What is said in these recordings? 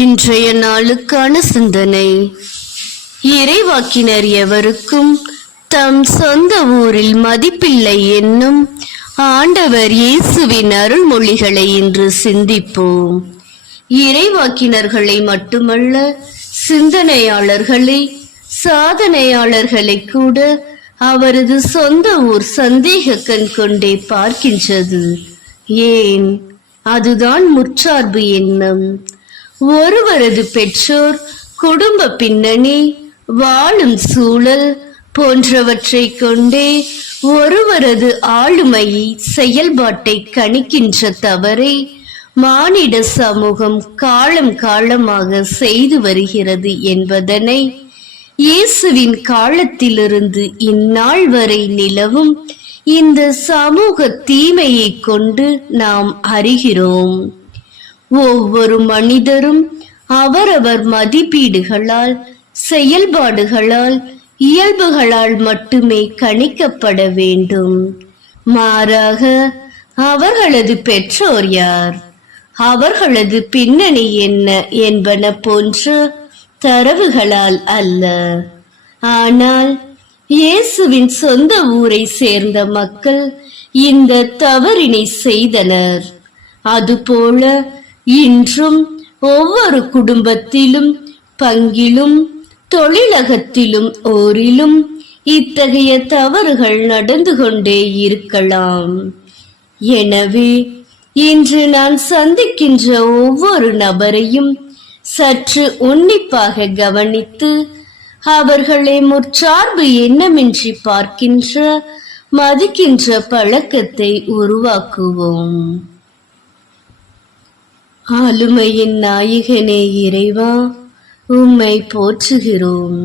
இன்றைய நாளுக்கான சிந்தனை. இறைவாக்கினர் எவருக்கும் தம் சொந்த ஊரில் மதிப்பில்லை என்னும் ஆண்டவர் இயேசுவின் அருள்மொழிகளை இன்று சிந்திப்போம். இறைவாக்கினர்களை மட்டுமல்ல சிந்தனையாளர்களை சாதனையாளர்களை கூட அவரது சொந்த ஊர் சந்தேக கண் கொண்டே பார்க்கின்றது. ஏன்? அதுதான் முற்சார்பு எண்ணம். ஒருவரது பெற்றோர் குடும்ப பின்னணி வாழும் சூழல் போன்றவற்றை கொண்டே ஒருவரது ஆளுமை செயல்பாட்டை கணிக்கின்ற தவறை மானிட சமூகம் காலம் காலமாக செய்து வருகிறது என்பதனை இயேசுவின் காலத்திலிருந்து இந்நாள் வரை நிலவும் இந்த சமூக தீமையை கொண்டு நாம் அறிகிறோம். ஒவ்வொரு மனிதரும் அவரவர் மதிப்பீடுகளால் செயல்பாடுகளால் இயல்புகளால் மட்டுமே கணிக்கப்பட வேண்டும். மாறாக அவர்களது பெற்றோர் யார்? அவர்களது பின்னணி என்ன என்பன போன்ற தரவுகளால் அல்ல. ஆனால் இயேசுவின் சொந்த ஊரை சேர்ந்த மக்கள் இந்த தவறினை செய்தனர். அதுபோல இன்றும் ஒவ்வொரு குடும்பத்திலும் பங்கிலும் தொழிலகத்திலும் ஓரிலும் இத்தகைய தவறுகள் நடந்து கொண்டே இருக்கலாம். எனவே இன்று நான் சந்திக்கின்ற ஒவ்வொரு நபரையும் சற்று உன்னிப்பாக கவனித்து அவர்களை முற்சார்பு எண்ணமின்றி பார்க்கின்ற மதிக்கின்ற பழக்கத்தை உருவாக்குவோம். ஆளுமையின் நாயகனே இறைவா உம்மை போற்றுகிறோம்.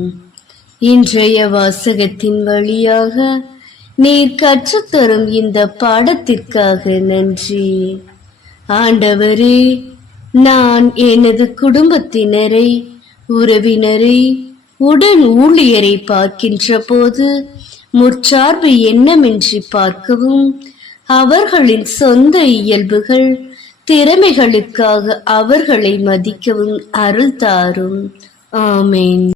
இன்றைய வாசகத்தின் வழியாக நீர் கற்றுத்தரும் இந்த பாடத்திற்காக நன்றி. ஆண்டவரே நான் எனது குடும்பத்தினரை உறவினரை உடன் ஊழியரை பார்க்கின்ற போது முற்சார்பு எண்ணமின்றி பார்க்கவும் அவர்களின் சொந்த இயல்புகள் திறமைகளுக்காக அவர்களை மதிக்கவும் அருள் தாரும். ஆமேன்.